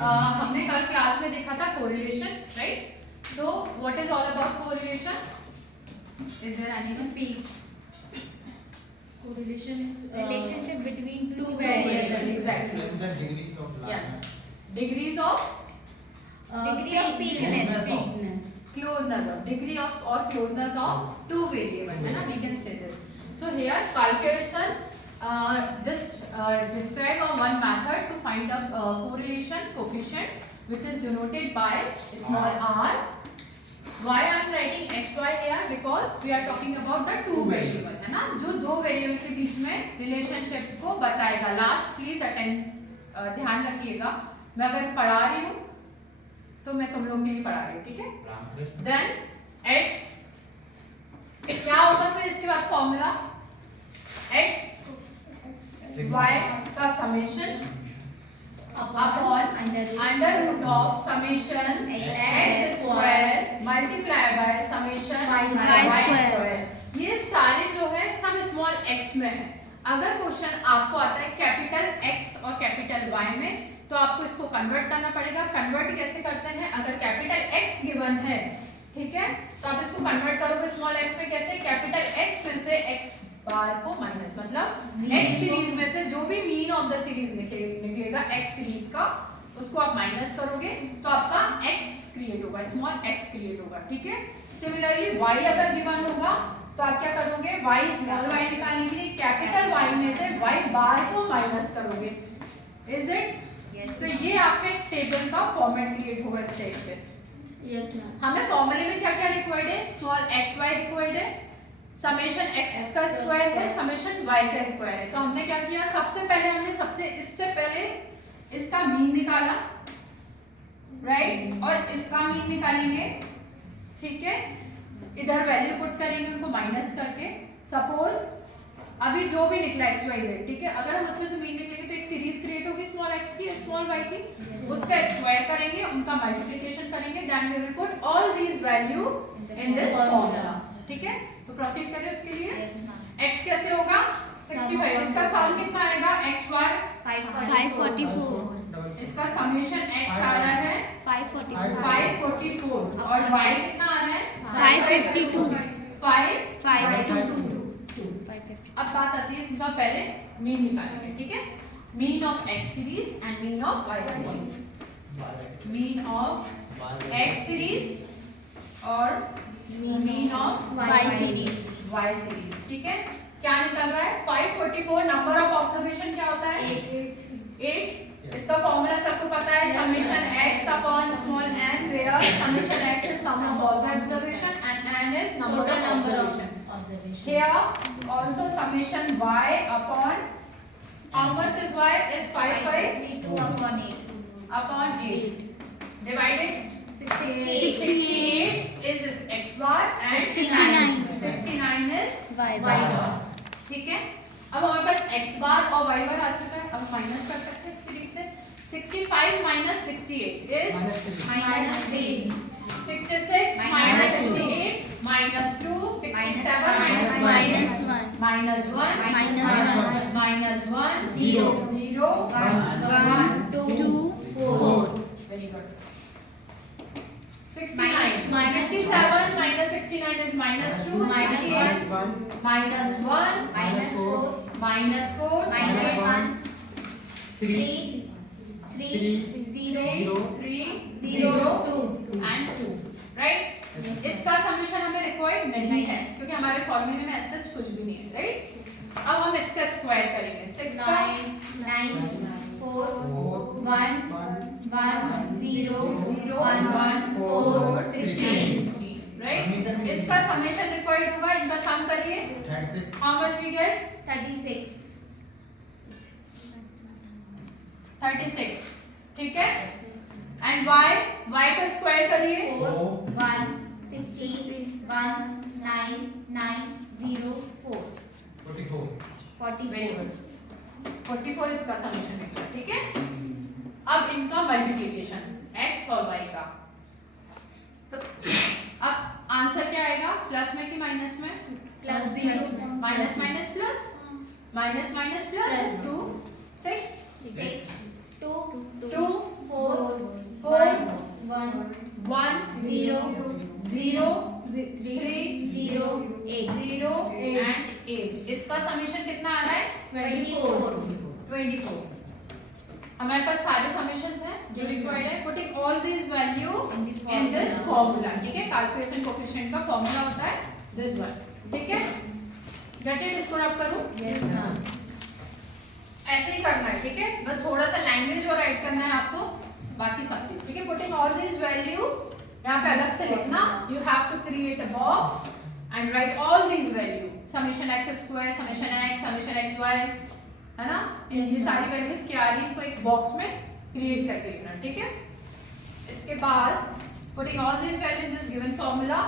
हमने कल क्लास में देखा था correlation, right? So what is all about correlation? Is there any P. correlation is Relationship between two variables. variables. Exactly. The degrees of lambda. Yes. Degrees of Degree of peakness. closeness of degree of or closeness of two variable, है ना? We can say this. So here Carl-Pearson just describe one method to find a correlation coefficient which is denoted by small r. Why I am writing xy here? Because we are talking about the two variable, है ना? जो दो variable के बीच में relationship को बताएगा. Last please ध्यान रखिएगा, मैं अगर पढ़ा रही हूँ तो मैं तुम लोगों के लिए पढ़ा रही हूँ, ठीक है? देन x क्या होगा फिर इसके बाद फॉर्मूला x y का summation upon under root of summation x square multiply by summation y square. ये सारे जो है सब स्मॉल x में है. अगर क्वेश्चन आपको आता है कैपिटल X और कैपिटल Y में तो आपको इसको कन्वर्ट करना पड़ेगा. कन्वर्ट कैसे करते हैं? अगर कैपिटल X गिवन है, ठीक है, तो आप इसको कन्वर्ट करोगे स्मॉल x में. कैसे? कैपिटल X फिर से x बार को माइनस, मतलब x सीरीज में से जो भी मीन ऑफ द सीरीज निकलेगा x सीरीज का, उसको आप माइनस करोगे तो आपका x क्रिएट होगा, स्मॉल x क्रिएट होगा, ठीक है? सिमिलरली y अगर गिवन होगा तो आप क्या करोगे? y स्मॉल y निकालने के लिए कैपिटल Y में से y बार को माइनस करोगे. Is it? तो ये आपके टेबल का फॉर्मेट क्रिएट होगा इस टाइप से. Yes ma'am. हमें फॉर्मूले में क्या क्या रिक्वायर्ड है? स्मॉल xy रिक्वायर्ड है, समेशन x का स्क्वायर है, समेशन y का स्क्वायर है. तो हमने क्या किया? सबसे पहले इससे पहले इसका मीन निकाला, राइट? और इसका मीन निकालेंगे, ठीक है? इधर वैल्यू पुट करेंगे उनको माइनस करके. सपोज अभी जो भी निकला x y z, ठीक है, अगर हम उसमें से मीन निकलेंगे तो एक सीरीज क्रिएट होगी स्मॉल x की और स्मॉल y की. उसका स्क्वायर करेंगे, उनका मल्टीप्लिकेशन करेंगे, then we will put all these value in this formula, ठीक है? तो प्रोसीड करें उसके लिए. x कैसे होगा? 65. इसका सम कितना आएगा? x बार 544. इसका समेशन x आ रहा है 544 और y कितना आ रहा है? 552. 552. अब बात आती है उनका पहले मीन निकालेंगे, ठीक है? Mean of x series and mean of y series. Mean of x series और mean of Y series. y series, ठीक है? क्या निकल रहा है? 544. नंबर ऑफ ऑब्जर्वेशन क्या होता है? 8. इसका फॉर्मूला सबको पता है, summation x upon small n, where summation x is sum of all the observation and n is number of observation. Here also summation y upon how much is y? Is 552 upon 8 divided 68 is x bar and 69 is Y y bar, ठीक है? अब हमारे पास x bar और y bar आ चुका है. अब minus कर सकते हैं सीरीज से. 65 minus 68 is minus 3. 66 minus 68 minus 2, 67 minus 1 minus 1 minus 1 minus 1 0 0 1 2 4. very good. 69 Minus 67 minus 69 is minus 2 Minus 68 minus 1 minus 4 minus 4 minus 1 3 3 0 3 0 2. and 2, right? इसका समेशन हमें रिक्वायर्ड नहीं है क्योंकि हमारे फॉर्मूले में ऐसा कुछ भी नहीं है, राइट? अब हम इसका स्क्वायर करेंगे. 6 का 9 4 1 1 0 0 1 4 16, राइट? इसका समेशन रिक्वायर्ड होगा. इनका सम करिए. How much we get? 36 36, ठीक है? एंड y का स्क्वायर करिए. 4 1 16 1 9 9 0 4 वेरी 44. गुड. 44 इसका समेशन है, ठीक है? अब इनका मल्टीप्लिकेशन x और y का. तो अब आंसर क्या आएगा? प्लस में कि माइनस में? Plus 0 minus minus plus, minus minus plus, 2 6 6 2 2 4 जो Yes, रिक्वायर्ड है, putting all this value In the in this formula. Formula, ठीक है। कैलकुलेशन कोएफिशिएंट का फॉर्मूला होता है दिस वन, ठीक है। Get it? इसको आप करूं? Yes, ma'am. ऐसे ही करना है, ठीक है। बस थोड़ा सा लैंग्वेज और ऐड करना है आपको, बाकी सब चीज, ठीक है। पुटिंग ऑल दिस वैल्यू, यहाँ पे अलग से लिखना, you have to create a box and write all this value, summation x square, summation x, summation x y, है ना। ये सारी वैल्यूज क्या आ रही है, इसको एक बॉक्स में क्रिएट करके लिखना, ठीक है। इसके बाद putting all this value in this given formula,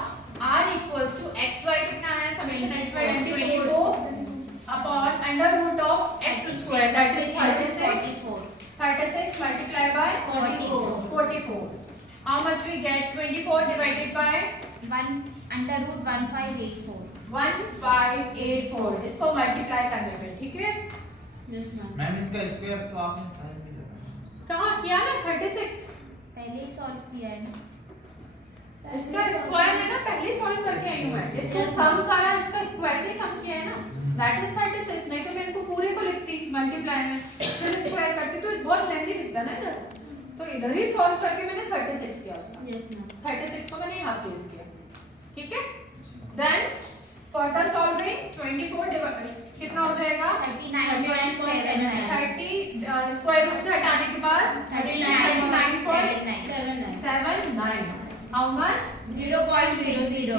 r equals to xy कितना है, summation xy 24 upon under root of x square, that is 36 multiplied by 44. How much we get? 24 divided by 1/1584. 1584. इसको multiply करने पे, ठीक है। Yes, ma'am. Ma'am इसका square तो आपने साइड में लगाया। कहाँ किया ना 36, पहले ही सॉल्व किया है ना। इसका स्क्वायर है ना, पहले सॉल्व करके आई हूँ मैं। इसको सम करा, इसका स्क्वायर ही सम किया है ना, दैट इज 36। नहीं तो मैं इनको पूरे को लिखती मल्टीप्लाई में, फिर स्क्वायर करती तो बहुत लेंथी दिखता ना इधर, तो इधर ही सॉल्व करके मैंने 36 किया उसका। Yes, ma'am. 36 को मैंने यहाँ प्लेस किया, ठीक है। देन फर्दर सॉल्विंग 24 कितना हो जाएगा, 39.79. 30 स्क्वायर रूट से हटाने के बाद 39.79. 39.79. How much, 0.00.